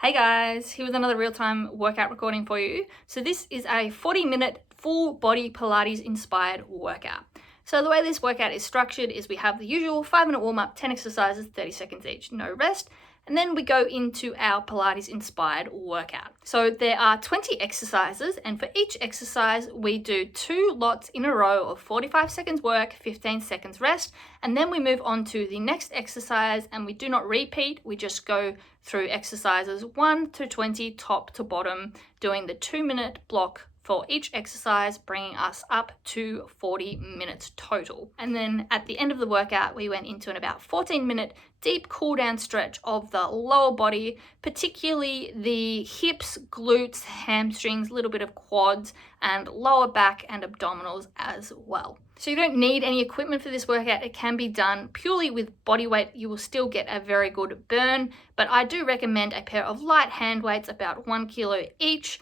Hey guys, here with another real-time workout recording for you. So this is a 40-minute full body Pilates inspired workout. So the way this workout is structured is we have the usual 5-minute warm-up, 10 exercises, 30 seconds each, no rest. And then we go into our Pilates inspired workout. So there are 20 exercises, and for each exercise, we do 2 lots in a row of 45 seconds work, 15 seconds rest. And then we move on to the next exercise and we do not repeat. We just go through exercises 1 to 20, top to bottom, doing the 2-minute block for each exercise, bringing us up to 40 minutes total. And then at the end of the workout, we went into an about 14-minute deep cool down stretch of the lower body, particularly the hips, glutes, hamstrings, a little bit of quads, and lower back and abdominals as well. So you don't need any equipment for this workout. It can be done purely with body weight. You will still get a very good burn, but I do recommend a pair of light hand weights, about 1 kilo each,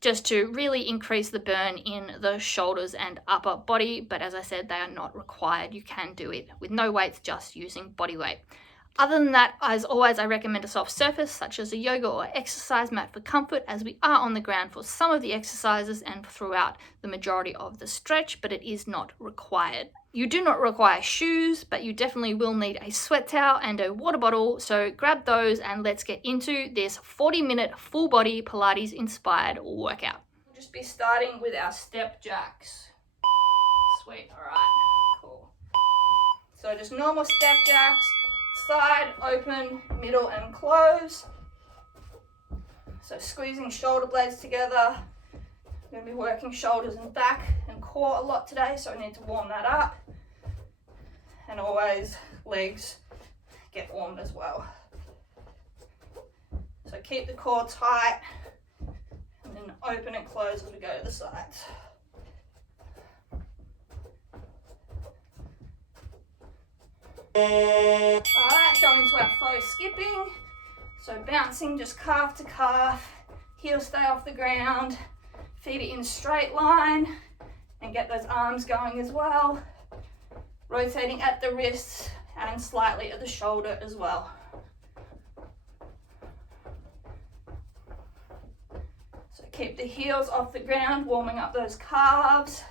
just to really increase the burn in the shoulders and upper body. But as I said, they are not required. You can do it with no weights, just using body weight. Other than that, as always, I recommend a soft surface such as a yoga or exercise mat for comfort, as we are on the ground for some of the exercises and throughout the majority of the stretch, but it is not required. You do not require shoes, but you definitely will need a sweat towel and a water bottle, so grab those and let's get into this 40-minute full body Pilates inspired workout. We'll just be starting with our step jacks. Sweet, all right, cool. So just normal step jacks. Side, open, middle, and close. So squeezing shoulder blades together. I'm going to be working shoulders and back and core a lot today, so I need to warm that up. And always legs get warmed as well. So keep the core tight and then open and close as we go to the sides. Alright, going into our faux skipping. So bouncing just calf to calf, heels stay off the ground, feet are in a straight line, and get those arms going as well. Rotating at the wrists and slightly at the shoulder as well. So keep the heels off the ground, warming up those calves.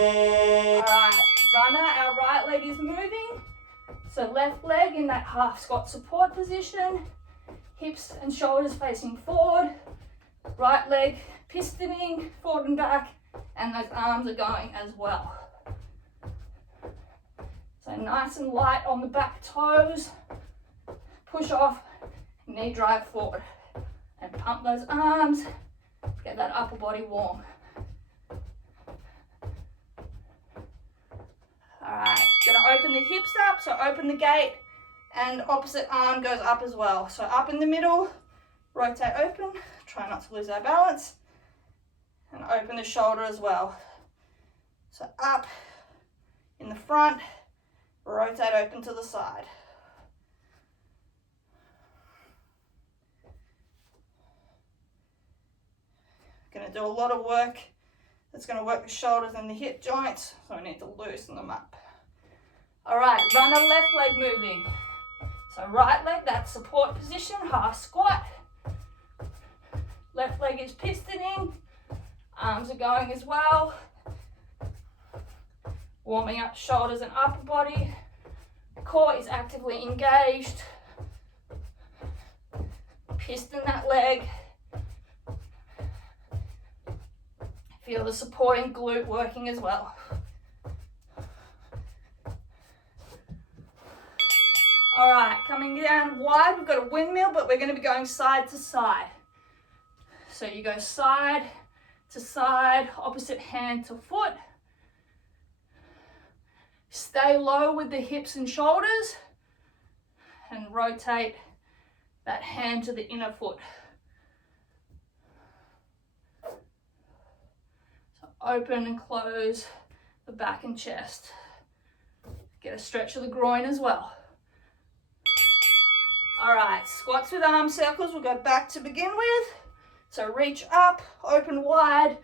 Alright, runner, our right leg is moving. So left leg in that half squat support position, hips and shoulders facing forward, right leg pistoning forward and back, and those arms are going as well. So nice and light on the back toes, push off, knee drive forward, and pump those arms, get that upper body warm. Alright, gonna open the hips up, so open the gate and opposite arm goes up as well. So up in the middle, rotate open, try not to lose our balance, and open the shoulder as well. So up in the front, rotate open to the side. Gonna do a lot of work. It's going to work the shoulders and the hip joints, so I need to loosen them up. All right, runner, left leg moving. So right leg, that support position, half squat. Left leg is pistoning. Arms are going as well. Warming up shoulders and upper body. Core is actively engaged. Piston that leg. Feel the supporting glute working as well. All right, coming down wide, we've got a windmill, but we're going to be going side to side. So you go side to side, opposite hand to foot. Stay low with the hips and shoulders, and rotate that hand to the inner foot. Open and close the back and chest. Get a stretch of the groin as well. All right, squats with arm circles. We'll go back to begin with. So reach up, open wide,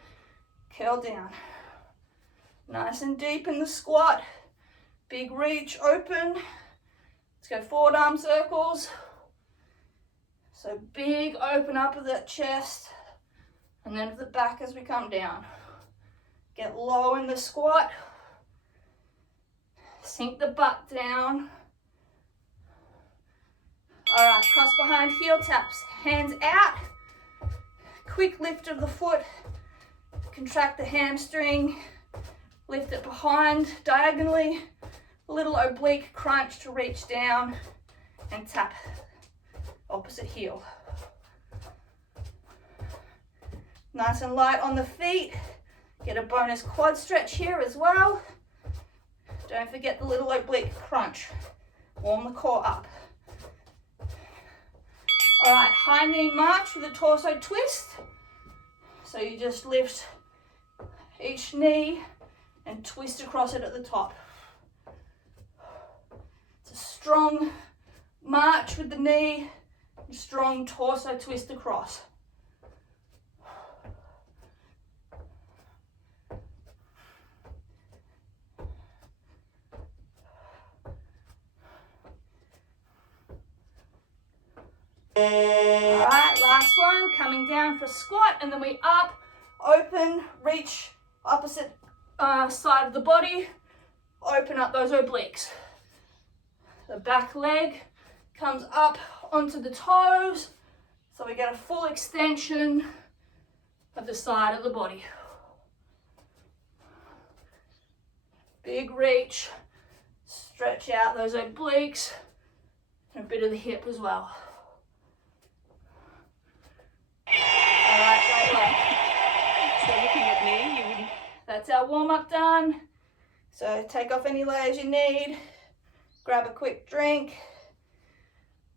curl down. Nice and deep in the squat. Big reach, open. Let's go forward arm circles. So big open up of that chest and then to the back as we come down. Get low in the squat. Sink the butt down. All right, cross behind heel taps. Hands out. Quick lift of the foot. Contract the hamstring. Lift it behind diagonally. A little oblique crunch to reach down and tap opposite heel. Nice and light on the feet. Get a bonus quad stretch here as well. Don't forget the little oblique crunch. Warm the core up. All right, high knee march with a torso twist. So you just lift each knee and twist across it at the top. It's a strong march with the knee, strong torso twist across. All right, last one, coming down for squat, and then we up, open, reach, opposite side of the body, open up those obliques. The back leg comes up onto the toes, so we get a full extension of the side of the body. Big reach, stretch out those obliques, and a bit of the hip as well. All right, great leg. So looking at me, you wouldn't... That's our warm-up done. So take off any layers you need, grab a quick drink.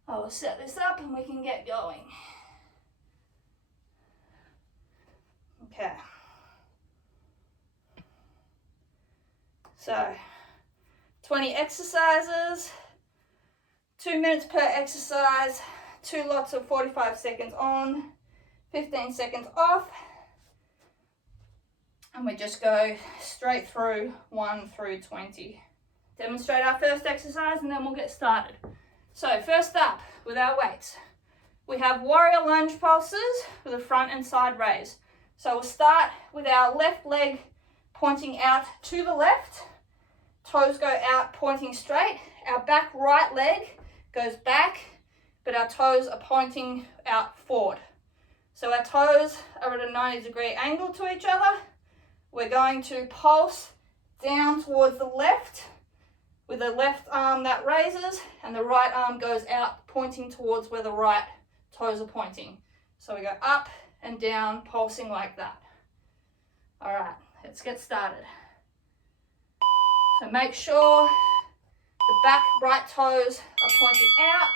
I will set this up and we can get going. Okay. So 20 exercises, 2 minutes per exercise, 2 lots of 45 seconds on, 15 seconds off, and we just go straight through 1 through 20. Demonstrate our first exercise and then we'll get started. So first up with our weights, we have warrior lunge pulses with a front and side raise. So we'll start with our left leg pointing out to the left, toes go out pointing straight, our back right leg goes back, but our toes are pointing out forward. So our toes are at a 90-degree angle to each other. We're going to pulse down towards the left with the left arm that raises and the right arm goes out pointing towards where the right toes are pointing. So we go up and down, pulsing like that. All right, let's get started. So make sure the back right toes are pointing out.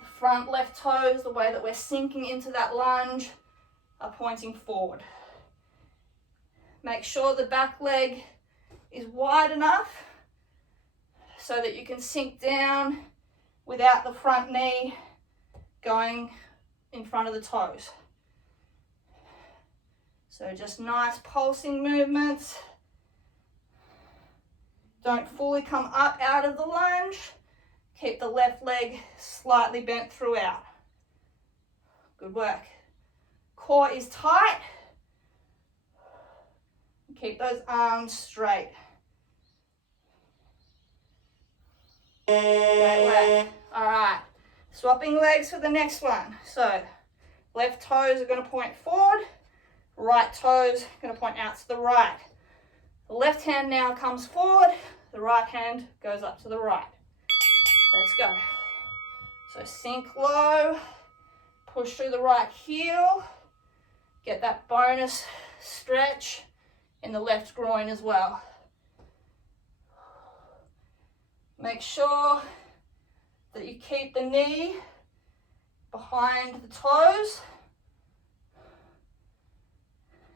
The front left toes, the way that we're sinking into that lunge, are pointing forward. Make sure the back leg is wide enough so that you can sink down without the front knee going in front of the toes. So just nice pulsing movements. Don't fully come up out of the lunge. Keep the left leg slightly bent throughout. Good work. Core is tight. Keep those arms straight. Great work. All right, swapping legs for the next one. So left toes are going to point forward, right toes are going to point out to the right. The left hand now comes forward, the right hand goes up to the right. Let's go. So sink low, push through the right heel, get that bonus stretch in the left groin as well. Make sure that you keep the knee behind the toes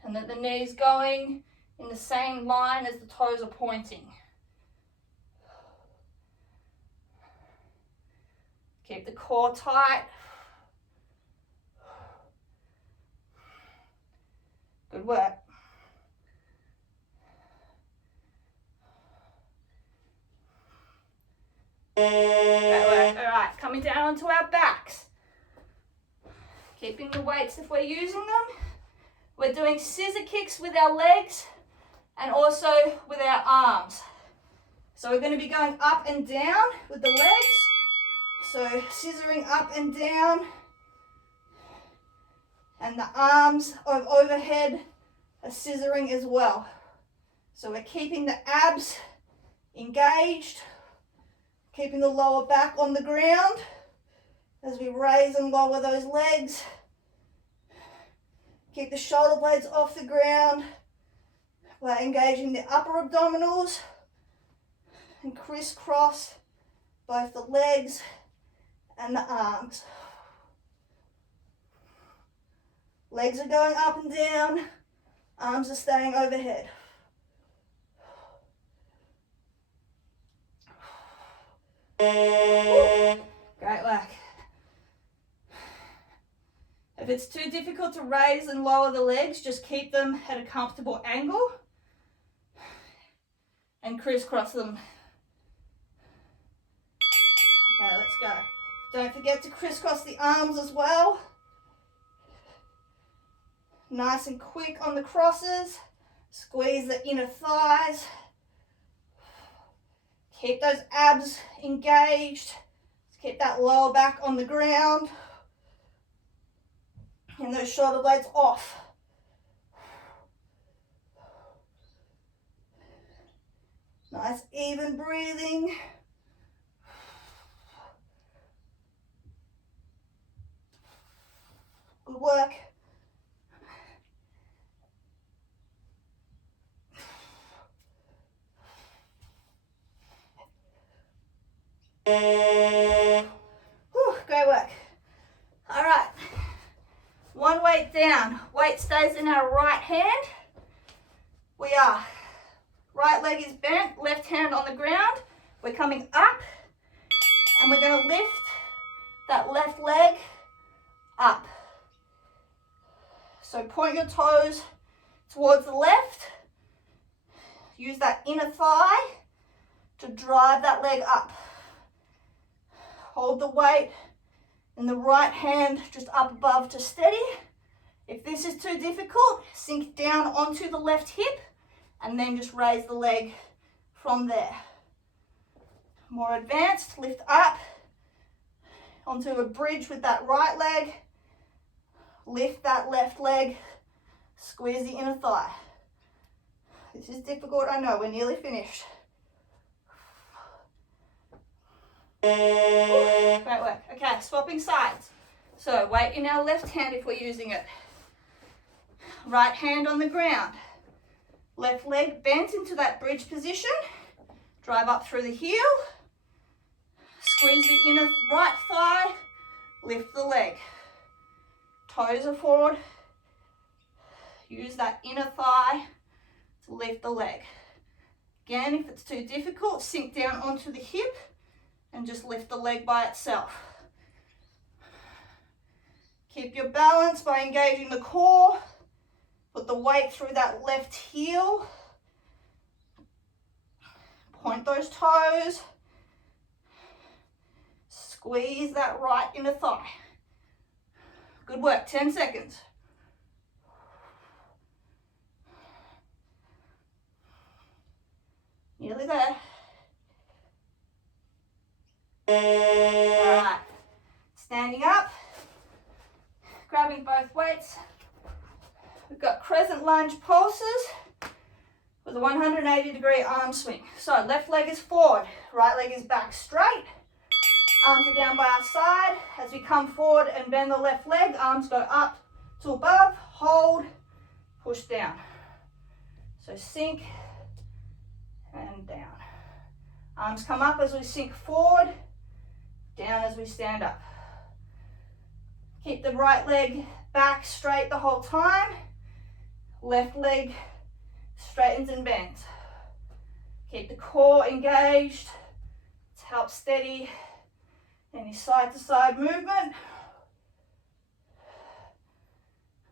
and that the knee's going in the same line as the toes are pointing. Keep the core tight. Good work. right, coming down onto our backs. Keeping the weights if we're using them. We're doing scissor kicks with our legs and also with our arms. So we're going to be going up and down with the legs. So scissoring up and down. And the arms overhead are scissoring as well. So we're keeping the abs engaged, keeping the lower back on the ground as we raise and lower those legs. Keep the shoulder blades off the ground by engaging the upper abdominals and crisscross both the legs and the arms. Legs are going up and down, arms are staying overhead. Great work. If it's too difficult to raise and lower the legs, just keep them at a comfortable angle and crisscross them. Okay, let's go. Don't forget to crisscross the arms as well. Nice and quick on the crosses. Squeeze the inner thighs. Keep those abs engaged. Keep that lower back on the ground. And those shoulder blades off. Nice even breathing. Good work. Whew, great work. All right. One weight down. Weight stays in our right hand. We are. Right leg is bent, left hand on the ground. We're coming up and we're going to lift that left leg up. So point your toes towards the left. Use that inner thigh to drive that leg up. Hold the weight in the right hand just up above to steady. If this is too difficult, sink down onto the left hip and then just raise the leg from there. More advanced, lift up onto a bridge with that right leg. Lift that left leg, squeeze the inner thigh. This is difficult, I know, we're nearly finished. Great work. Okay, swapping sides. So weight in our left hand if we're using it. Right hand on the ground. Left leg bent into that bridge position. Drive up through the heel. Squeeze the inner right thigh. Lift the leg. Toes are forward. Use that inner thigh to lift the leg. Again, if it's too difficult, sink down onto the hip and just lift the leg by itself. Keep your balance by engaging the core. Put the weight through that left heel. Point those toes. Squeeze that right inner thigh. Good work, 10 seconds. Nearly there. All right, standing up, grabbing both weights. We've got crescent lunge pulses with a 180-degree arm swing. So left leg is forward, right leg is back straight. Arms are down by our side. As we come forward and bend the left leg, arms go up to above, hold, push down. So sink and down. Arms come up as we sink forward, down as we stand up. Keep the right leg back straight the whole time. Left leg straightens and bends. Keep the core engaged to help steady any side to side movement.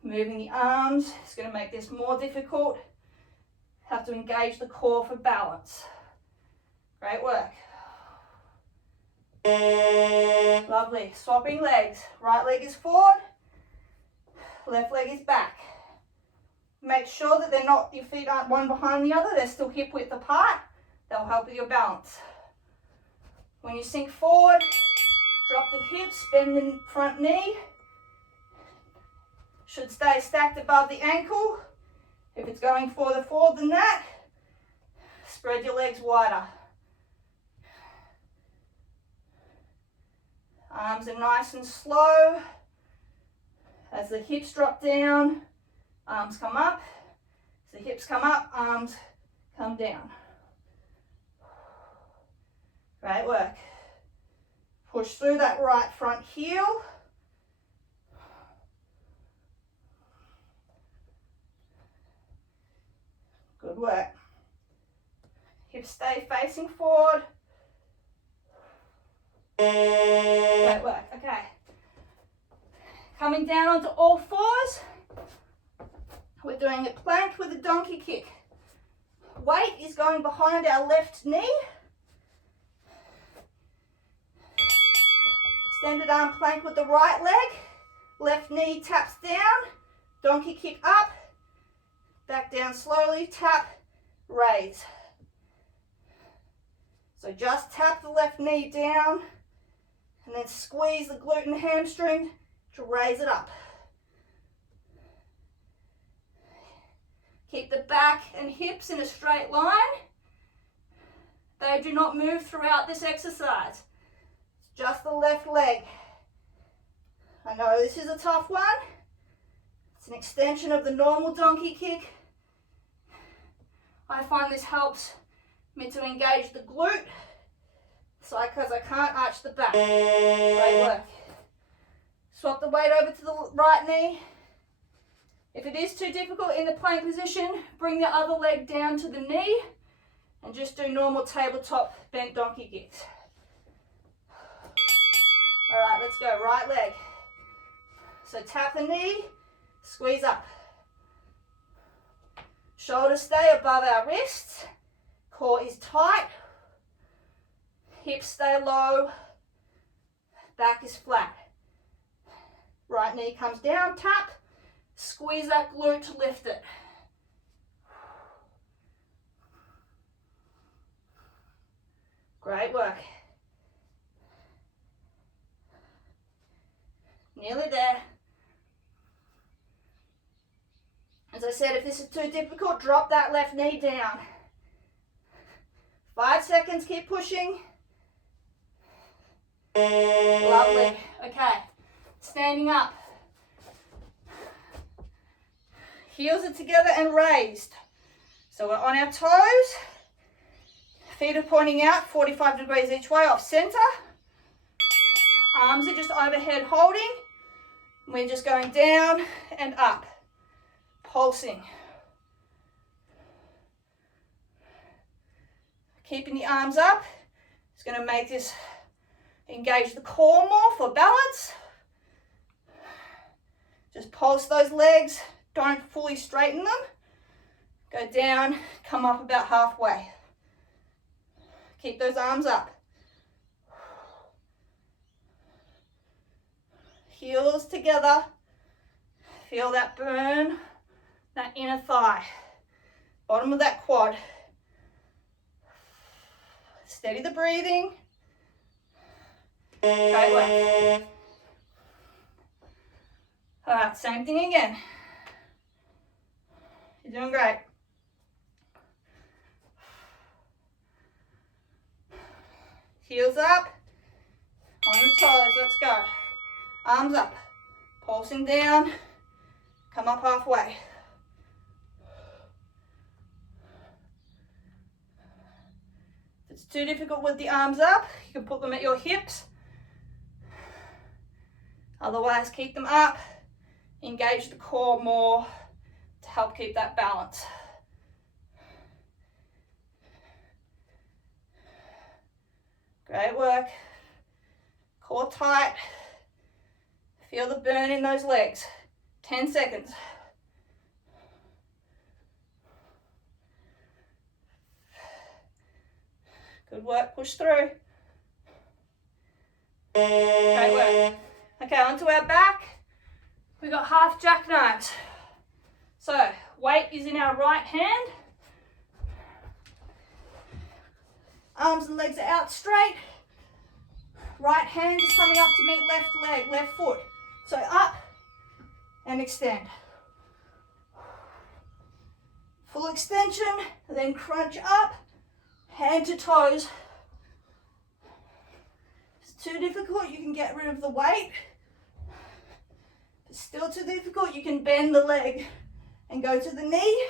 Moving the arms is going to make this more difficult. Have to engage the core for balance. Great work. Lovely. Swapping legs. Right leg is forward, left leg is back. Make sure that your feet aren't one behind the other, they're still hip width apart. They'll help with your balance. When you sink forward, drop the hips, bend the front knee. Should stay stacked above the ankle. If it's going further forward than that, spread your legs wider. Arms are nice and slow. As the hips drop down, arms come up. As the hips come up, arms come down. Great work. Push through that right front heel. Good work. Hips stay facing forward. Great work. Okay. Coming down onto all fours. We're doing a plank with a donkey kick. Weight is going behind our left knee. Extended arm plank with the right leg. Left knee taps down. Donkey kick up. Back down slowly. Tap. Raise. So just tap the left knee down and then squeeze the glute and hamstring to raise it up. Keep the back and hips in a straight line. They do not move throughout this exercise. It's just the left leg. I know this is a tough one. It's an extension of the normal donkey kick. I find this helps me to engage the glute, because I can't arch the back. Great work. Swap the weight over to the right knee. If it is too difficult in the plank position, bring the other leg down to the knee and just do normal tabletop bent donkey kicks. All right, let's go. Right leg. So tap the knee, squeeze up. Shoulders stay above our wrists. Core is tight. Hips stay low. Back is flat. Right knee comes down, tap. Squeeze that glute to lift it. Great work. Nearly there. As I said, if this is too difficult, drop that left knee down. 5 seconds, keep pushing. Lovely. Okay, standing up. Heels are together and raised. So we're on our toes. Feet are pointing out 45 degrees each way off center. Arms are just overhead holding. We're just going down and up. Pulsing. Keeping the arms up. It's going to make this engage the core more for balance. Just pulse those legs. Don't fully straighten them. Go down, come up about halfway. Keep those arms up. Heels together. Feel that burn, that inner thigh. Bottom of that quad. Steady the breathing. Great work. All right, same thing again. You're doing great. Heels up. On the toes, let's go. Arms up. Pulsing down. Come up halfway. If it's too difficult with the arms up, you can put them at your hips. Otherwise, keep them up. Engage the core more to help keep that balance. Great work. Core tight. Feel the burn in those legs. 10 seconds. Good work, push through. Great work. Okay, onto our back. We got half jackknives. So weight is in our right hand. Arms and legs are out straight. Right hand is coming up to meet left leg, left foot. So up and extend. Full extension, then crunch up, hand to toes. If it's too difficult, you can get rid of the weight. If it's still too difficult, you can bend the leg and go to the knee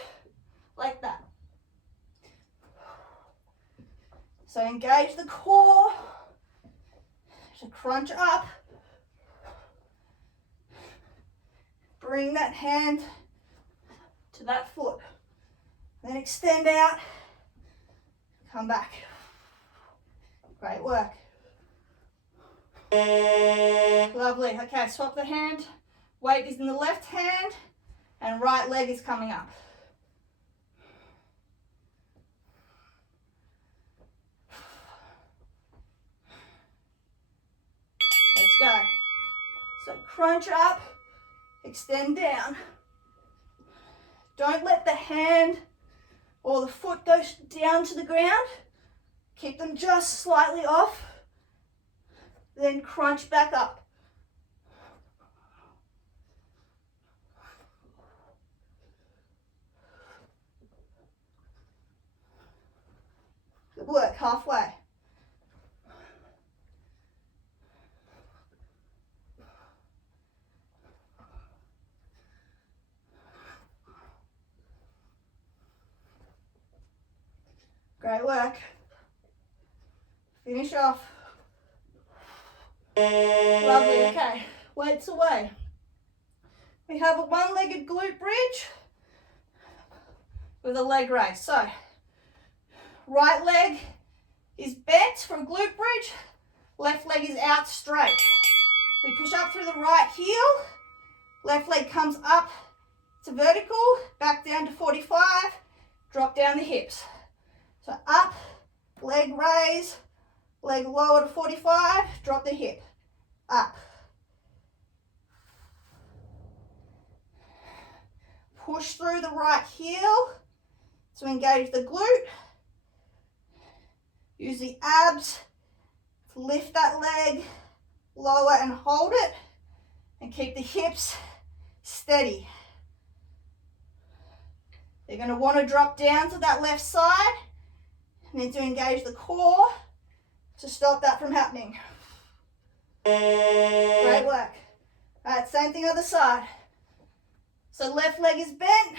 like that. So engage the core to crunch up. Bring that hand to that foot. Then extend out. Come back. Great work. Lovely. Okay, swap the hand. Weight is in the left hand and right leg is coming up. Let's go. So crunch up, extend down. Don't let the hand or the foot go down to the ground. Keep them just slightly off. Then crunch back up. Good work, halfway. Great work. Finish off. Lovely, okay. Weights away. We have a one-legged glute bridge with a leg raise. So, right leg is bent for a glute bridge, left leg is out straight. We push up through the right heel, left leg comes up to vertical, back down to 45, drop down the hips. So up, leg raise, leg lower to 45, drop the hip, up. Push through the right heel to engage the glute. Use the abs to lift that leg, lower and hold it, and keep the hips steady. You're going to want to drop down to that left side and then to engage the core to stop that from happening. Great work. All right, same thing other side. So left leg is bent,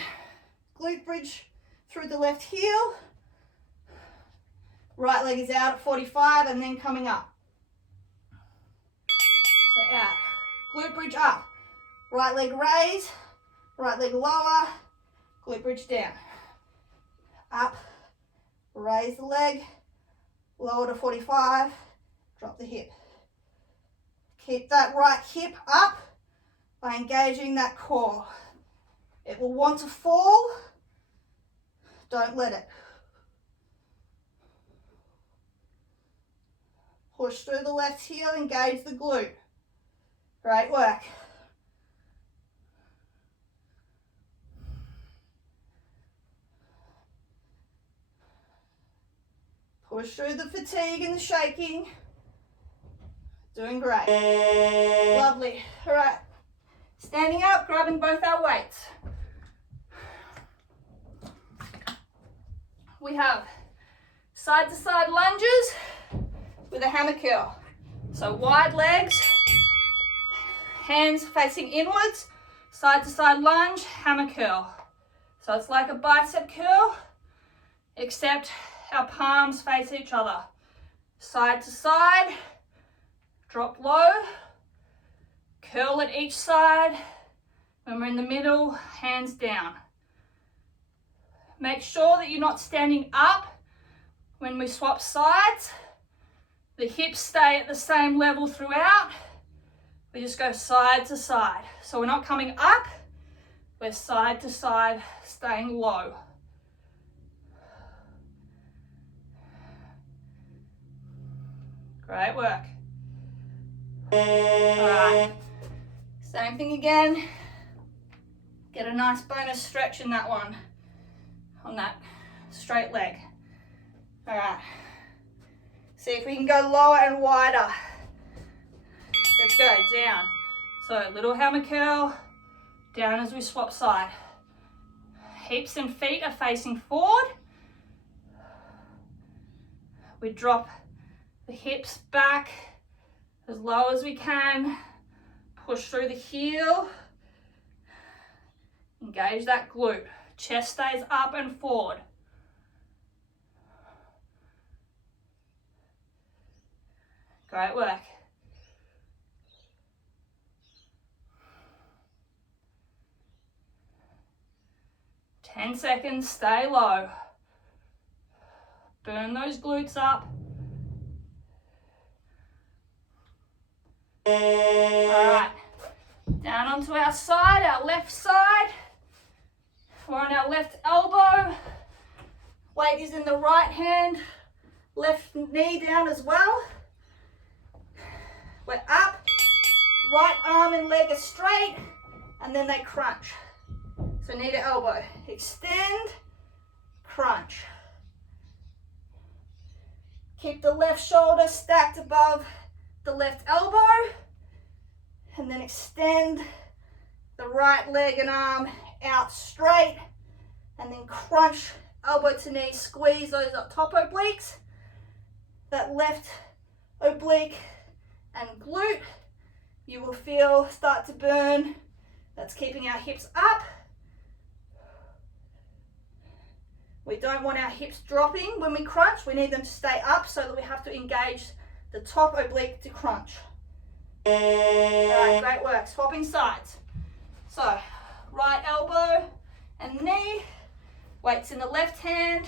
glute bridge through the left heel, right leg is out at 45 and then coming up. So out, glute bridge up, right leg raise, right leg lower, glute bridge down, up, raise the leg, lower to 45, drop the hip. Keep that right hip up by engaging that core. It will want to fall, don't let it. Push through the left heel, engage the glute. Great work. Push through the fatigue and the shaking. Doing great. Lovely. All right. Standing up, grabbing both our weights. We have side to side lunges with a hammer curl. So wide legs, hands facing inwards, side to side lunge, hammer curl. So it's like a bicep curl, except our palms face each other. Side to side, drop low, curl at each side. When we're in the middle, hands down. Make sure that you're not standing up when we swap sides. The hips stay at the same level throughout. We just go side to side. So we're not coming up, we're side to side, staying low. Great work. Alright, same thing again. Get a nice bonus stretch in that one, on that straight leg. Alright, see if we can go lower and wider. Let's go, down. So little hammer curl, down as we swap side. Hips and feet are facing forward. We drop the hips back as low as we can. Push through the heel. Engage that glute. Chest stays up and forward. Great work. Ten seconds, stay low. Burn those glutes up. All right, down onto our side, our left side. We're on our left elbow. Weight is in the right hand. Left knee down as well. We're up. Right arm and leg are straight, and then they crunch. So knee to elbow. Extend, crunch. Keep the left shoulder stacked above the left elbow, and then extend the right leg and arm out straight, and then crunch elbow to knee, squeeze those up top obliques, that left oblique and glute, you will feel start to burn. That's keeping our hips up. We don't want our hips dropping when we crunch. We need them to stay up so that we have to engage the top oblique to crunch. All right, great work. Swapping sides. So, right elbow and knee. Weights in the left hand.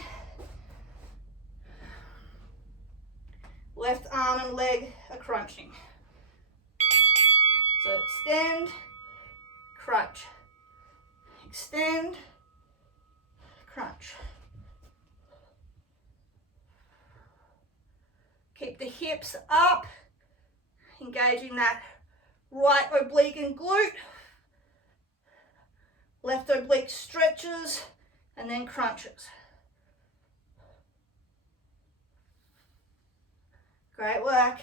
Left arm and leg are crunching. So extend, crunch. Extend, crunch. Keep the hips up, engaging that right oblique and glute. Left oblique stretches and then crunches. Great work.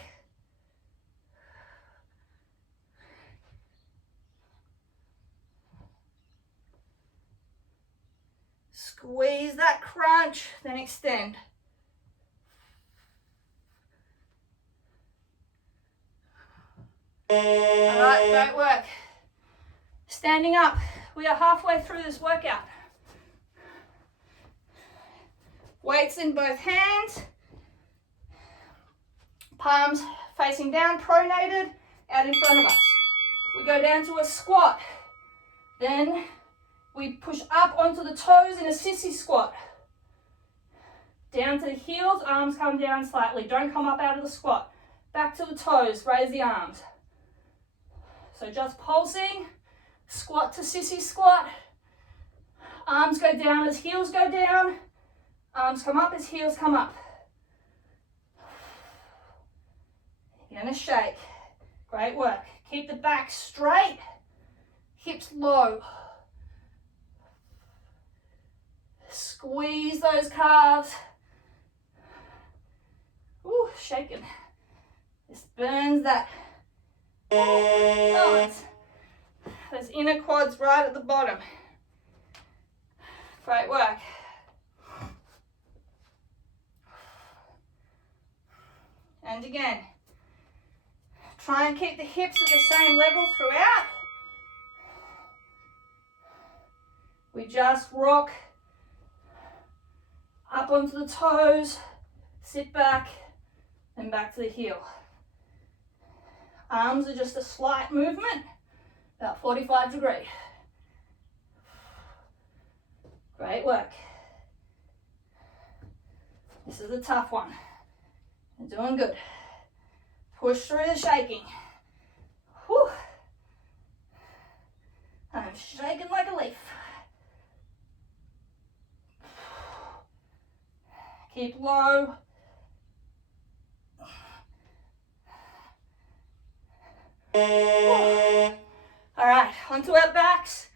Squeeze that crunch, then extend. All right, great work. Standing up. We are halfway through this workout. Weights in both hands. Palms facing down, pronated, out in front of us. We go down to a squat. Then we push up onto the toes in a sissy squat. Down to the heels, arms come down slightly. Don't come up out of the squat. Back to the toes, raise the arms. So just pulsing, squat to sissy squat. Arms go down as heels go down. Arms come up as heels come up. You're gonna shake. Great work. Keep the back straight, hips low. Squeeze those calves. Ooh, shaking. This burns that balance. Those inner quads right at the bottom. Great work. And again, try and keep the hips at the same level throughout. We just rock up onto the toes, sit back, and back to the heel. Arms are just a slight movement, about 45 degrees. Great work. This is a tough one. You're doing good. Push through the shaking. Whew. I'm shaking like a leaf. Keep low. All right, onto our backs.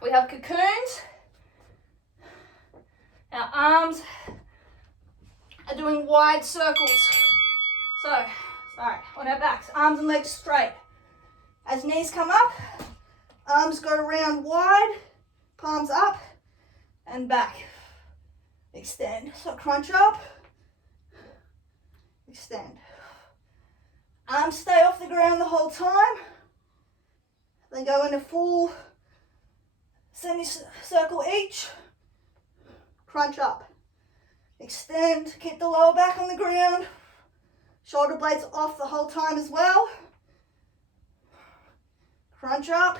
We have cocoons. Our arms are doing wide circles. So, sorry, on our backs, arms and legs straight. As knees come up, arms go around wide, palms up and back. Extend. So crunch up, extend. Arms stay off the ground the whole time. Then go into full semicircle each. Crunch up. Extend. Keep the lower back on the ground. Shoulder blades off the whole time as well. Crunch up.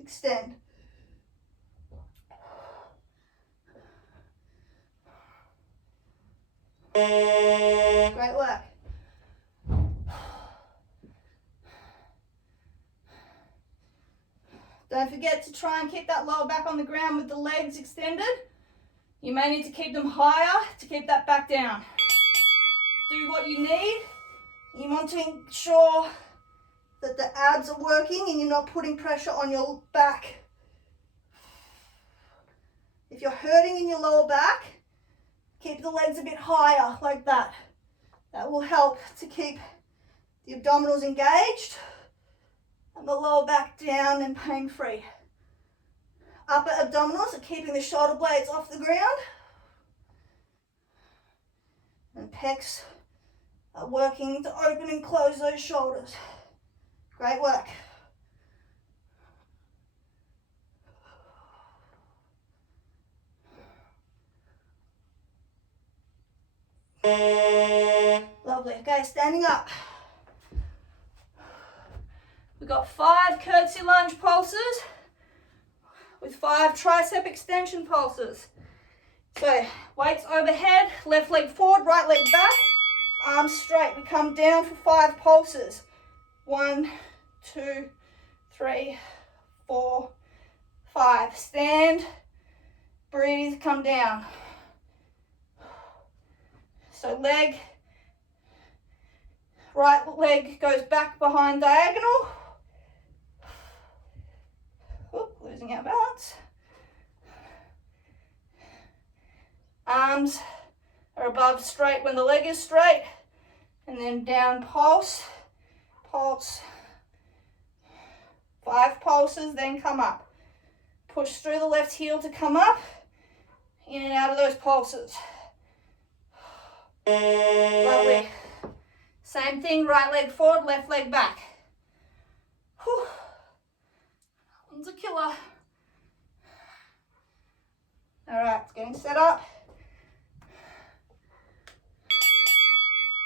Extend. Great work. Don't forget to try and keep that lower back on the ground with the legs extended. You may need to keep them higher to keep that back down. Do what you need. You want to ensure that the abs are working and you're not putting pressure on your back. If you're hurting in your lower back, keep the legs a bit higher like that. That will help to keep the abdominals engaged and the lower back down and pain-free. Upper abdominals are keeping the shoulder blades off the ground. And pecs are working to open and close those shoulders. Great work. Lovely. Okay, standing up. We've got 5 curtsy lunge pulses with 5 tricep extension pulses. So weights overhead, left leg forward, right leg back, arms straight. We come down for 5 pulses. 1, 2, 3, 4, 5. Stand, breathe, come down. So right leg goes back behind diagonal. Oop, losing our balance. Arms are above straight when the leg is straight. And then down pulse, pulse. 5 pulses, then come up. Push through the left heel to come up. In and out of those pulses. Lovely. Same thing, right leg forward, left leg back. Whew. One's a killer. All right, it's getting set up.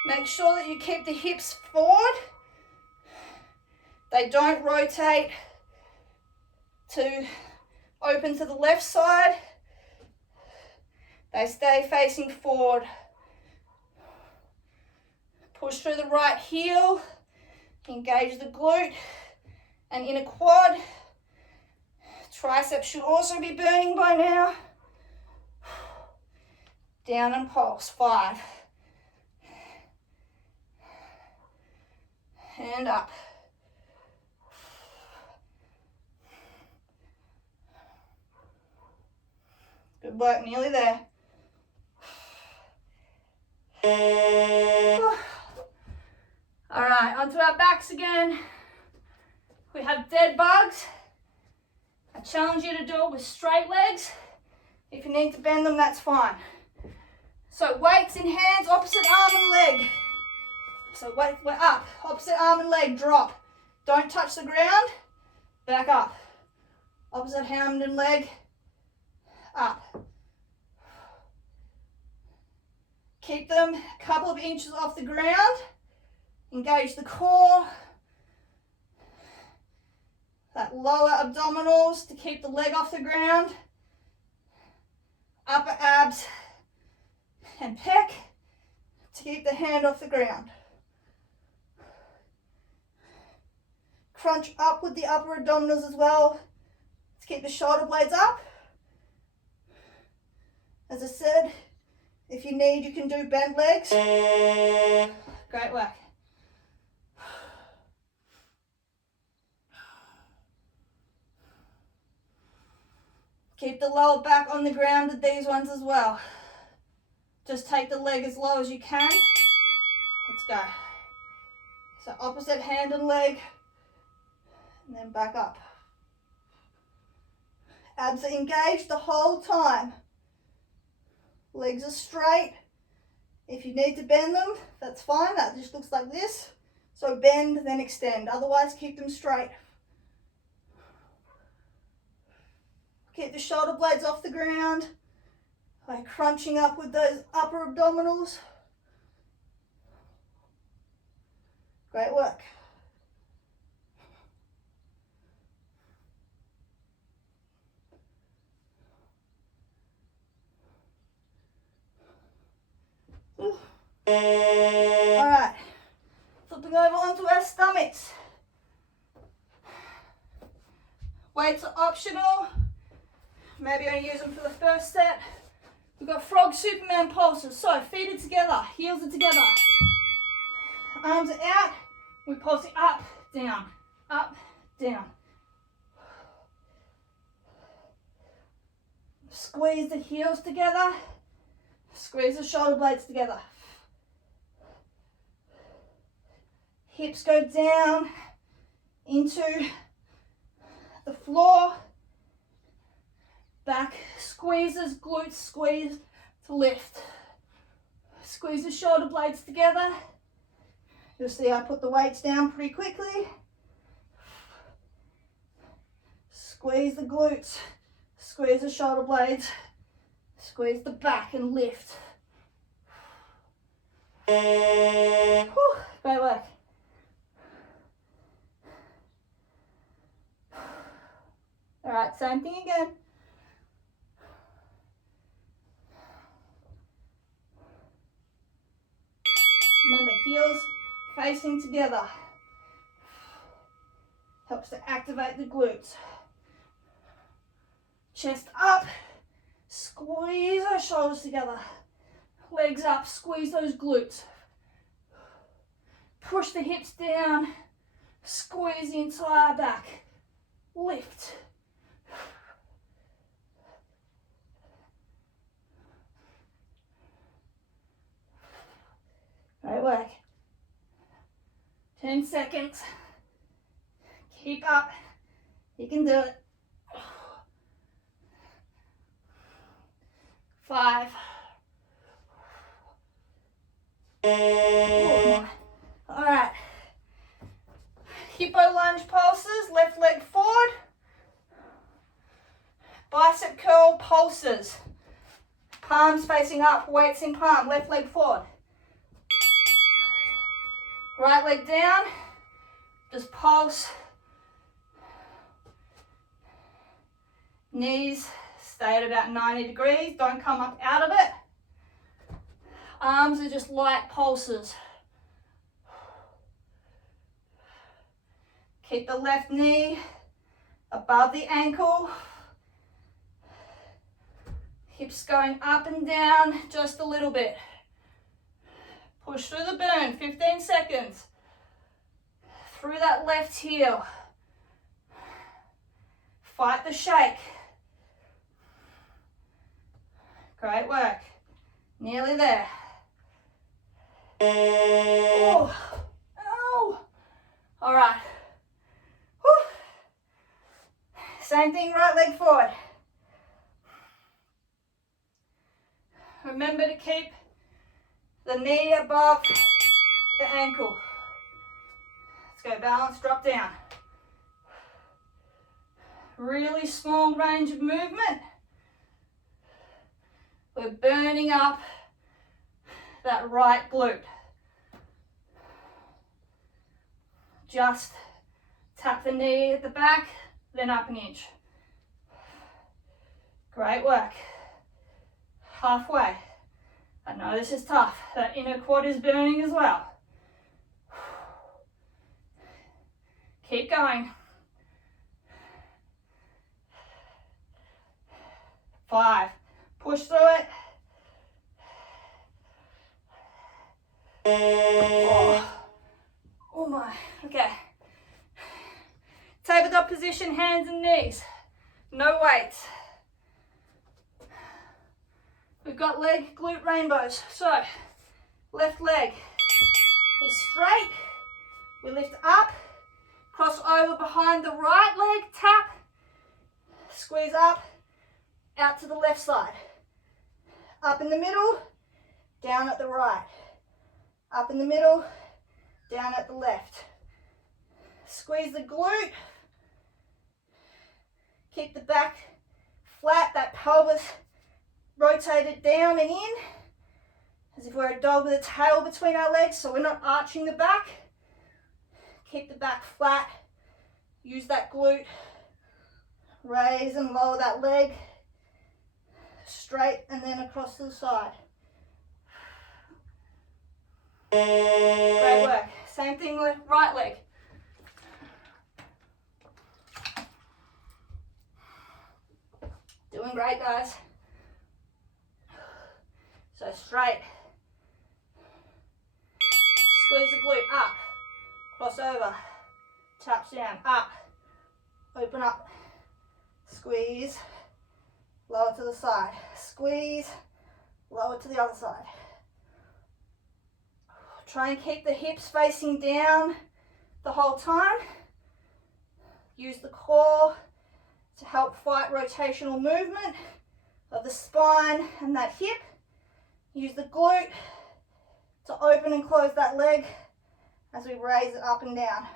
Make sure that you keep the hips forward. They don't rotate to open to the left side. They stay facing forward. Push through the right heel, engage the glute and inner quad. Triceps should also be burning by now. Down and pulse, 5. And up. Good work, nearly there. All right, onto our backs again. We have dead bugs. I challenge you to do it with straight legs. If you need to bend them, that's fine. So weights in hands, opposite arm and leg. So we're up, opposite arm and leg, drop. Don't touch the ground, back up. Opposite hand and leg, up. Keep them a couple of inches off the ground. Engage the core, that lower abdominals to keep the leg off the ground, upper abs and pec to keep the hand off the ground. Crunch up with the upper abdominals as well to keep the shoulder blades up. As I said, if If you need, you can do bent legs. Great work. Keep the lower back on the ground with these ones as well. Just take the leg as low as you can. Let's go. So opposite hand and leg, and then back up. Abs are engaged the whole time. Legs are straight. If you need to bend them, that's fine. That just looks like this. So bend, then extend. Otherwise, keep them straight. Keep the shoulder blades off the ground by crunching up with those upper abdominals. Great work. All right, flipping over onto our stomachs. Weights are optional. Maybe only use them for the first set. We've got frog Superman pulses. So feet are together, heels are together. Arms are out. We're pulsing up, down, up, down. Squeeze the heels together. Squeeze the shoulder blades together. Hips go down into the floor. Back squeezes, glutes squeeze to lift. Squeeze the shoulder blades together. You'll see I put the weights down pretty quickly. Squeeze the glutes, squeeze the shoulder blades, squeeze the back and lift. Whew, great work. All right, same thing again. Remember, heels facing together. Helps to activate the glutes. Chest up, squeeze those shoulders together. Legs up, squeeze those glutes. Push the hips down, squeeze the entire back. Lift. Great work. 10 seconds. Keep up. You can do it. 5. All right. Hippo lunge pulses, left leg forward. Bicep curl pulses. Palms facing up, weights in palm, left leg forward. Right leg down, just pulse. Knees stay at about 90 degrees, don't come up out of it. Arms are just light pulses. Keep the left knee above the ankle. Hips going up and down just a little bit. Push through the burn, 15 seconds. Through that left heel. Fight the shake. Great work. Nearly there. Oh. Oh. All right. Whew. Same thing, right leg forward. Remember to keep the knee above the ankle. Let's go, balance, drop down. Really small range of movement. We're burning up that right glute. Just tap the knee at the back, then up an inch. Great work. Halfway. I know this is tough. That inner quad is burning as well. Keep going. 5. Push through it. Oh my, okay. Tabletop position, hands and knees. No weights. We've got leg glute rainbows. So, left leg is straight. We lift up, cross over behind the right leg, tap, squeeze up, out to the left side. Up in the middle, down at the right. Up in the middle, down at the left. Squeeze the glute. Keep the back flat, that pelvis rotated down and in, as if we're a dog with a tail between our legs, so we're not arching the back. Keep the back flat. Use that glute. Raise and lower that leg. Straight and then across to the side. Great work. Same thing with right leg. Doing great, guys. So straight. Squeeze the glute up. Cross over. Taps down. Up. Open up. Squeeze. Lower to the side. Squeeze. Lower to the other side. Try and keep the hips facing down the whole time. Use the core to help fight rotational movement of the spine and that hip. Use the glute to open and close that leg as we raise it up and down.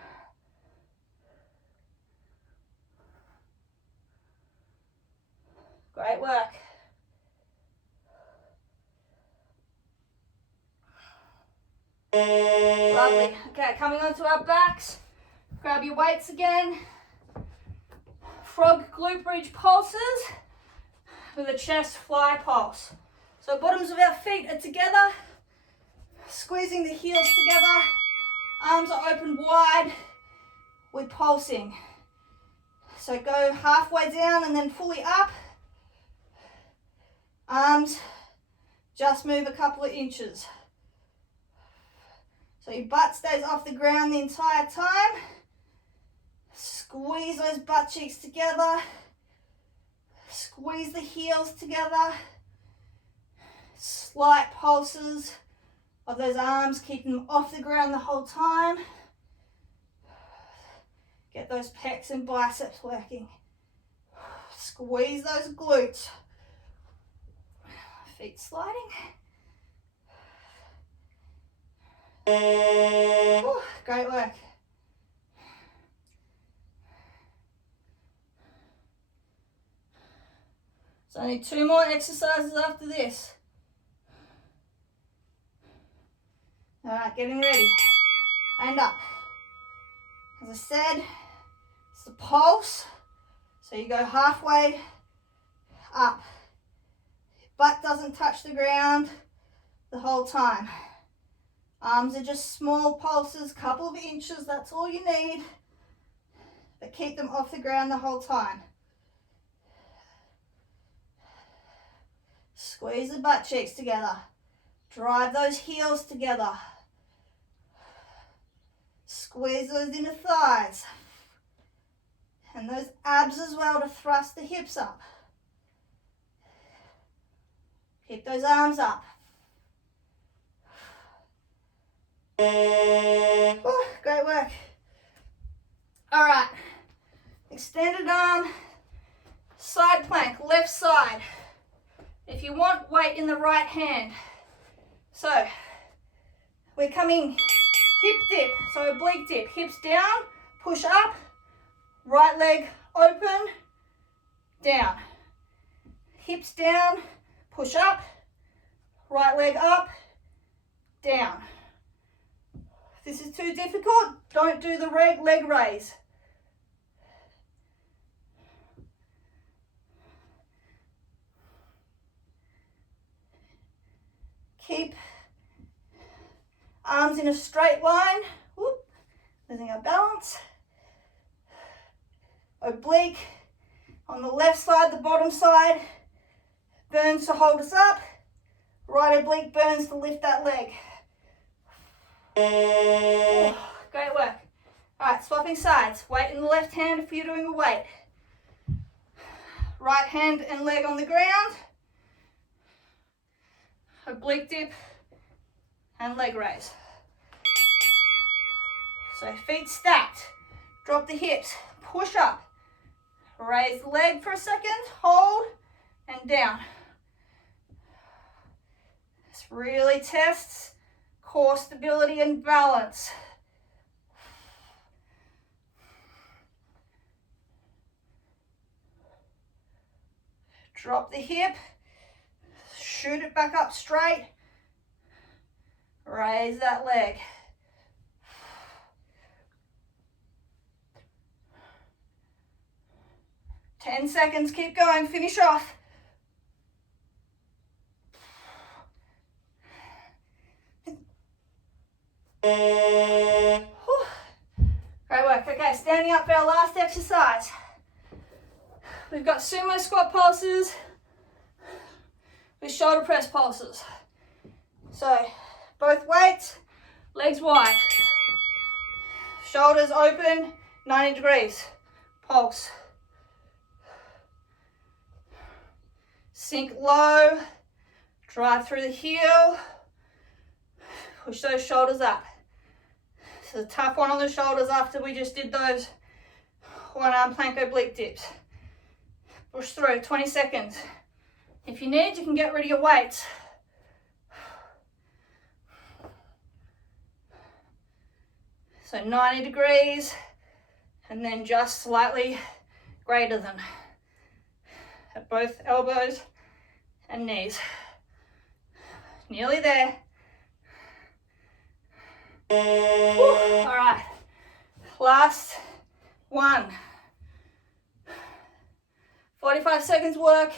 Great work. Lovely. Okay, coming onto our backs. Grab your weights again. Frog glute bridge pulses with a chest fly pulse. So bottoms of our feet are together, squeezing the heels together, arms are open wide, we're pulsing. So go halfway down and then fully up. Arms just move a couple of inches. So your butt stays off the ground the entire time. Squeeze those butt cheeks together. Squeeze the heels together. Slight pulses of those arms, keep them off the ground the whole time. Get those pecs and biceps working. Squeeze those glutes. Feet sliding. Ooh, great work. So I need 2 more exercises after this. All right, getting ready. And up. As I said, it's the pulse. So you go halfway up. Butt doesn't touch the ground the whole time. Arms are just small pulses, couple of inches, that's all you need. But keep them off the ground the whole time. Squeeze the butt cheeks together. Drive those heels together. Squeeze those inner thighs. And those abs as well to thrust the hips up. Keep those arms up. Ooh, great work. All right, extended arm, side plank, left side. If you want, weight in the right hand. So we're coming hip dip, so oblique dip, hips down, push up, right leg open, down. Hips down, push up, right leg up, down. If this is too difficult, don't do the leg raise. Keep arms in a straight line. Whoop, losing our balance. Oblique on the left side, the bottom side burns to hold us up. Right oblique burns to lift that leg. Great work. All right, swapping sides. Weight in the left hand if you're doing a weight. Right hand and leg on the ground. Oblique dip and leg raise. So feet stacked. Drop the hips. Push up. Raise the leg for a second. Hold and down. This really tests core stability and balance. Drop the hip, shoot it back up straight, raise that leg. Ten seconds, keep going, finish off. Whew. Great work. Okay, standing up for our last exercise. We've got sumo squat pulses with shoulder press pulses. So, both weights, legs wide, shoulders open, 90 degrees, pulse. Sink low, drive through the heel, push those shoulders up. This is a tough one on the shoulders after we just did those one arm plank oblique dips. Push through, 20 seconds. If you need, you can get rid of your weights. So 90 degrees, and then just slightly greater than at both elbows and knees. Nearly there. Whew. All right, last one. 45 seconds work,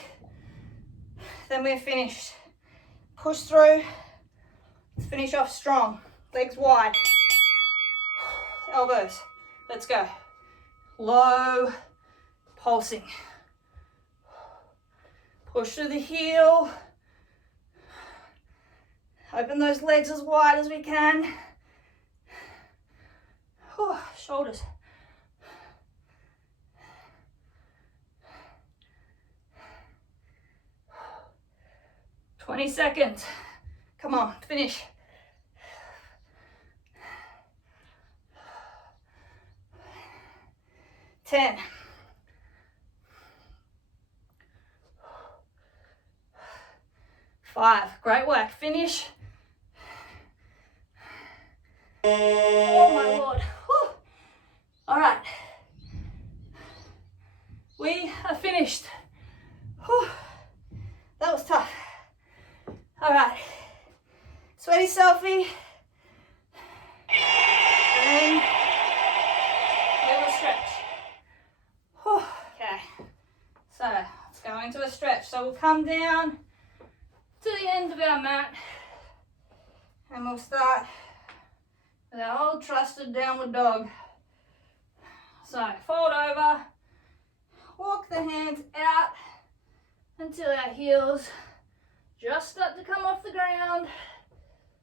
then we're finished. Push through, let's finish off strong. Legs wide, elbows, let's go. Low, pulsing. Push through the heel. Open those legs as wide as we can. Whew, shoulders. "20 seconds. Come on, finish. "10. "5. Great work. Finish. Oh my Lord. Whew. All right. We are finished. Whew. That was tough. All right. Sweaty selfie. And little stretch. Whew. Okay. So let's go into a stretch. So we'll come down to the end of our mat and we'll start with our old trusted downward dog. So fold over, walk the hands out until our heels just start to come off the ground.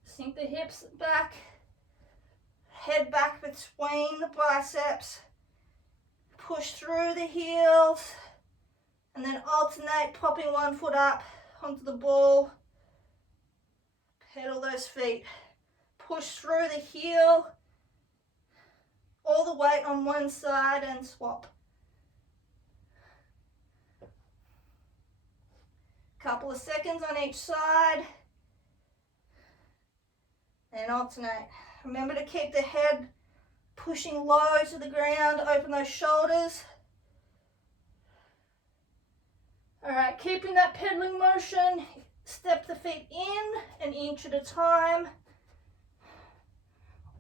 Sink the hips back, head back between the biceps, push through the heels, and then alternate popping one foot up onto the ball, pedal those feet, push through the heel, all the weight on one side and swap. Couple of seconds on each side, and alternate. Remember to keep the head pushing low to the ground, open those shoulders. All right, keeping that pedaling motion, step the feet in an inch at a time,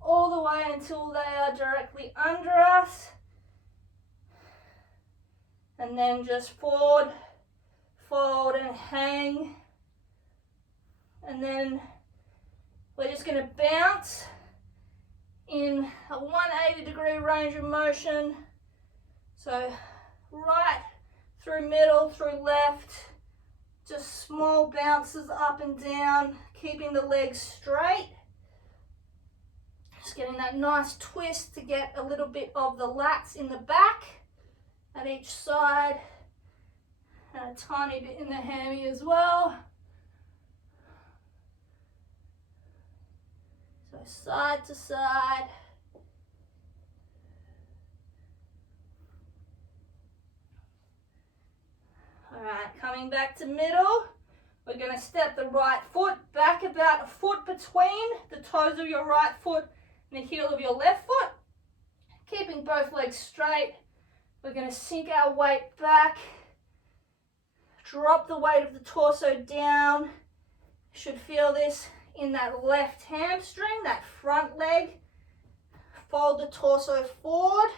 all the way until they are directly under us. And then just forward, fold and hang. And then we're just going to bounce in a 180-degree range of motion. So right through middle, through left, just small bounces up and down, keeping the legs straight. Just getting that nice twist to get a little bit of the lats in the back at each side, and a tiny bit in the hammy as well. So side to side. All right, coming back to middle. We're going to step the right foot back about a foot between the toes of your right foot and the heel of your left foot. Keeping both legs straight. We're going to sink our weight back. Drop the weight of the torso down. Should feel this in that left hamstring, that front leg. Fold the torso forward.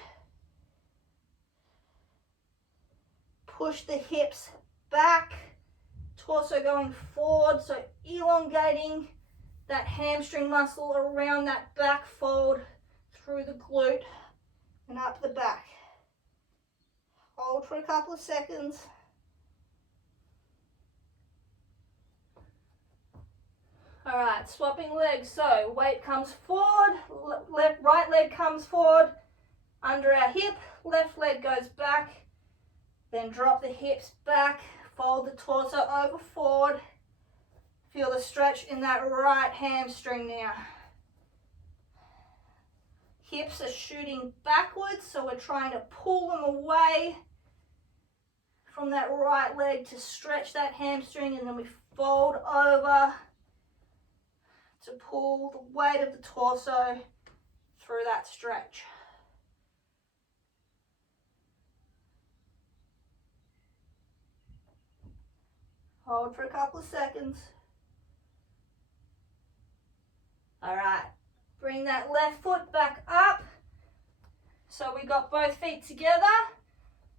Push the hips back. Torso going forward, so elongating that hamstring muscle around that back fold through the glute and up the back. Hold for a couple of seconds. All right, swapping legs. So weight comes forward, right leg comes forward, under our hip, left leg goes back, then drop the hips back, fold the torso over forward. Feel the stretch in that right hamstring now. Hips are shooting backwards, so we're trying to pull them away from that right leg to stretch that hamstring, and then we fold over to pull the weight of the torso through that stretch. Hold for a couple of seconds. All right, bring that left foot back up. So we got both feet together.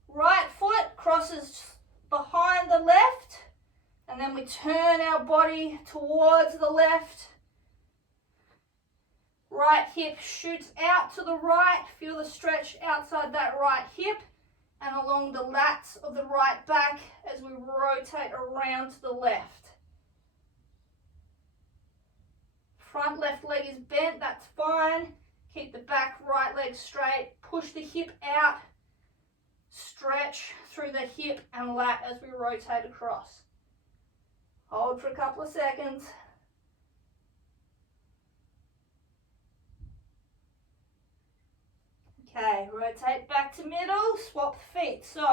Right foot crosses behind the left, and then we turn our body towards the left. Right hip shoots out to the right. Feel the stretch outside that right hip and along the lats of the right back as we rotate around to the left. Front left leg is bent, that's fine. Keep the back right leg straight. Push the hip out. Stretch through the hip and lat as we rotate across. Hold for a couple of seconds. Okay, rotate back to middle, swap feet. So,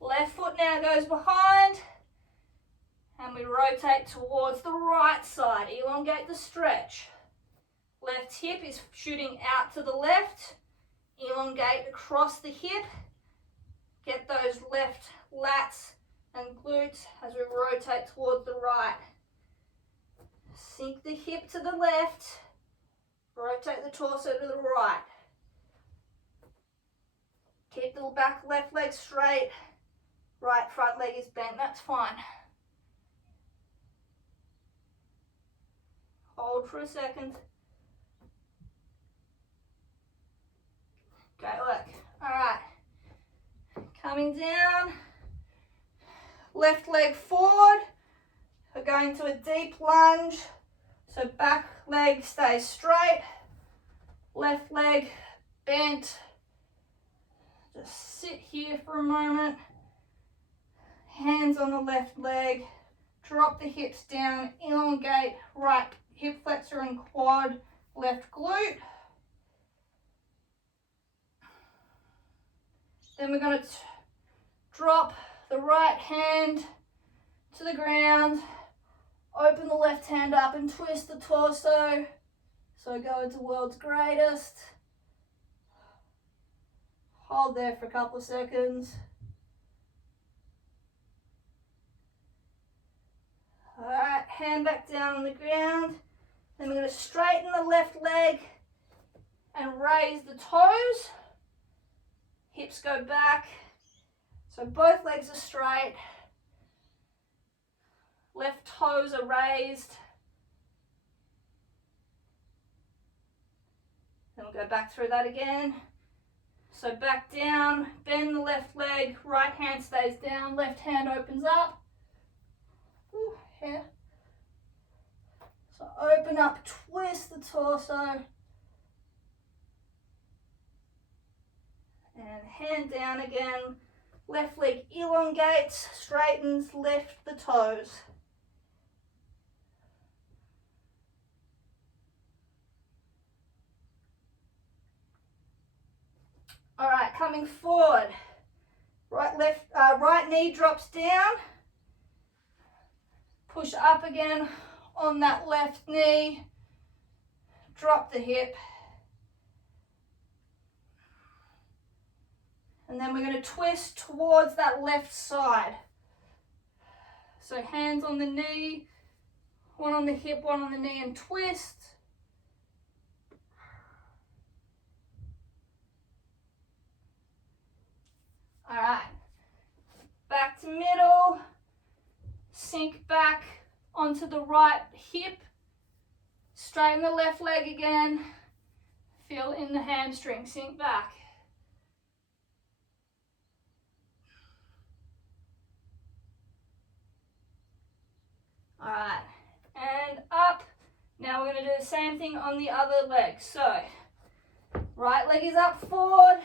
left foot now goes behind, and we rotate towards the right side. Elongate the stretch. Left hip is shooting out to the left. Elongate across the hip. Get those left lats and glutes as we rotate towards the right. Sink the hip to the left. Rotate the torso to the right. Keep the back left leg straight. Right front leg is bent, that's fine. Hold for a second. Great work. All right. Coming down. Left leg forward. We're going to a deep lunge. So back leg stays straight. Left leg bent. Just sit here for a moment. Hands on the left leg. Drop the hips down. Elongate right hip flexor and quad. Left glute. Then we're going to drop the right hand to the ground. Open the left hand up and twist the torso. So go into world's greatest. Hold there for a couple of seconds. All right, hand back down on the ground. Then we're going to straighten the left leg and raise the toes. Hips go back. So both legs are straight. Left toes are raised. Then we'll go back through that again. So back down, bend the left leg, right hand stays down, left hand opens up. Ooh, here. So open up, twist the torso, hand down again. Left leg elongates, straightens, lift the toes. All right, coming forward. Right knee drops down. Push up again on that left knee. Drop the hip. And then we're going to twist towards that left side. So hands on the knee, one on the hip, one on the knee, and twist. All right, back to middle, sink back onto the right hip, straighten the left leg again, feel in the hamstring, sink back. All right, and up. Now we're going to do the same thing on the other leg. So, right leg is up forward,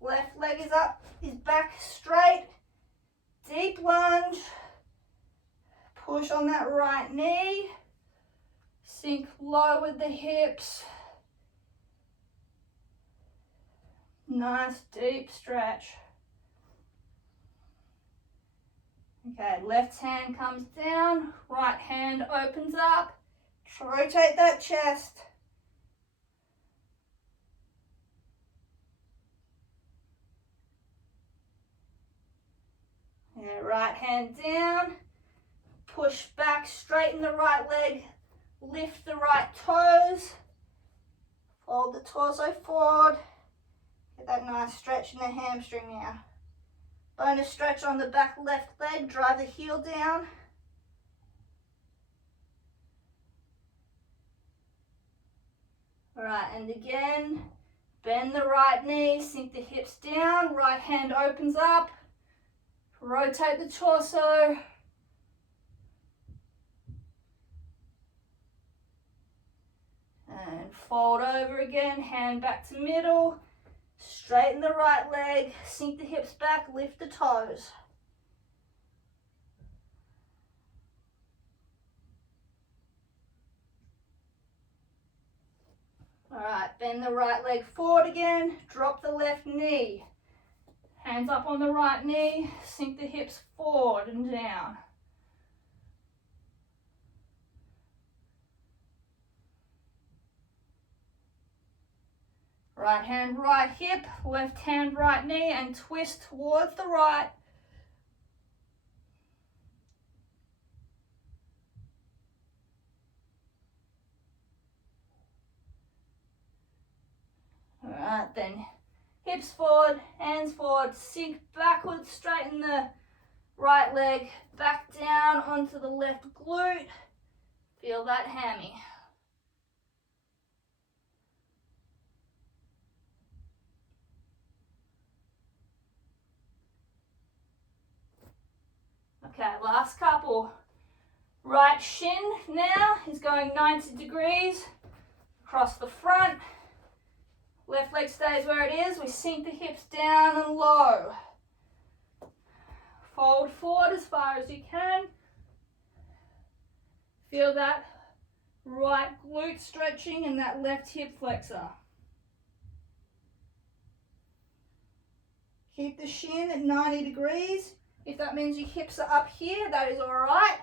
left leg is back straight, deep lunge, push on that right knee, sink low with the hips, nice deep stretch. Okay, left hand comes down, right hand opens up, rotate that chest. Yeah, right hand down, push back, straighten the right leg, lift the right toes, fold the torso forward, get that nice stretch in the hamstring now. Bonus stretch on the back left leg, drive the heel down. All right, and again, bend the right knee, sink the hips down, right hand opens up, rotate the torso. And fold over again, hand back to middle. Straighten the right leg, sink the hips back, lift the toes. All right, bend the right leg forward again, drop the left knee. Hands up on the right knee, sink the hips forward and down. Right hand, right hip, left hand, right knee, and twist towards the right. All right, then hips forward, hands forward, sink backwards, straighten the right leg, back down onto the left glute. Feel that hammy. Okay, last couple. Right shin now is going 90 degrees across the front. Left leg stays where it is. We sink the hips down and low. Fold forward as far as you can. Feel that right glute stretching and that left hip flexor. Keep the shin at 90 degrees. If that means your hips are up here, that is all right.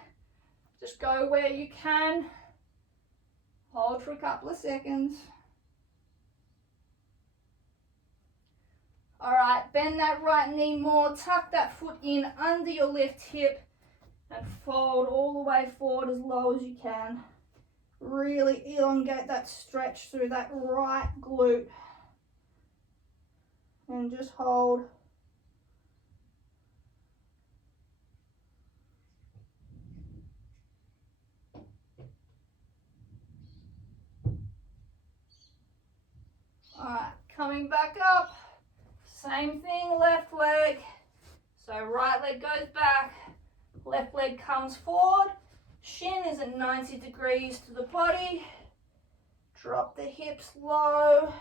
Just go where you can. Hold for a couple of seconds. All right, bend that right knee more, tuck that foot in under your left hip and fold all the way forward as low as you can. Really elongate that stretch through that right glute. And just hold. All right, coming back up. Same thing, left leg. So right leg goes back, left leg comes forward. Shin is at 90 degrees to the body. Drop the hips low.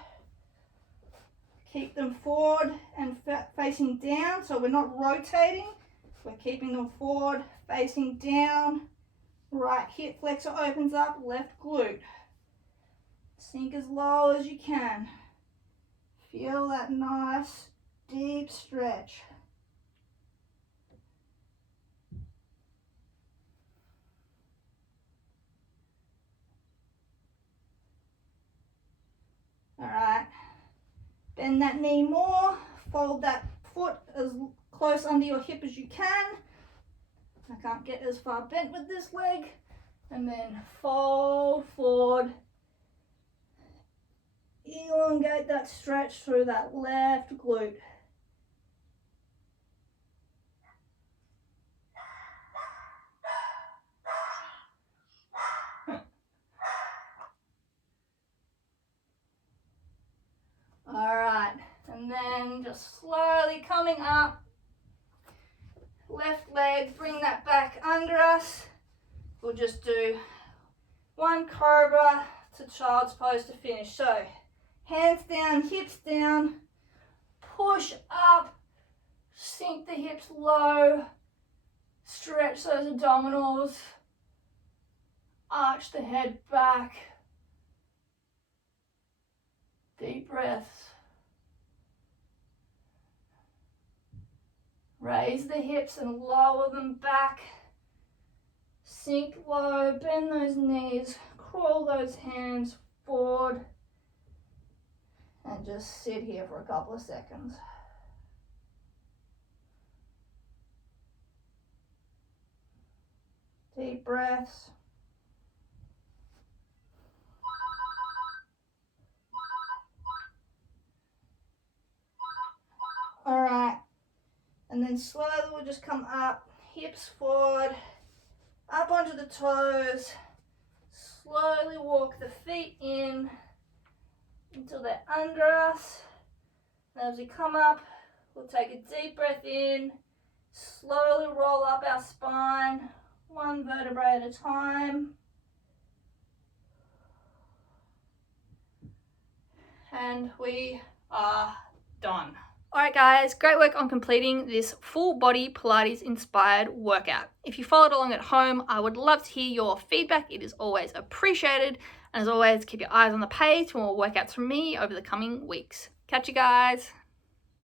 Keep them forward and facing down, so we're not rotating. We're keeping them forward, facing down. Right hip flexor opens up, left glute. Sink as low as you can. Feel that nice, deep stretch. All right. Bend that knee more. Fold that foot as close under your hip as you can. I can't get as far bent with this leg. And then fold forward. Elongate that stretch through that left glute. All right, and then just slowly coming up. Left leg, bring that back under us. We'll just do one cobra to child's pose to finish. So hands down, hips down, push up, sink the hips low, stretch those abdominals, arch the head back, deep breaths. Raise the hips and lower them back. Sink low, bend those knees, crawl those hands forward, and just sit here for a couple of seconds. Deep breaths. All right. And then slowly we'll just come up, hips forward, up onto the toes. Slowly walk the feet in until they're under us. And as we come up, we'll take a deep breath in, slowly roll up our spine, one vertebrae at a time. And we are done. Alright guys, great work on completing this full body Pilates inspired workout. If you followed along at home, I would love to hear your feedback. It is always appreciated. And as always, keep your eyes on the page for more workouts from me over the coming weeks. Catch you guys.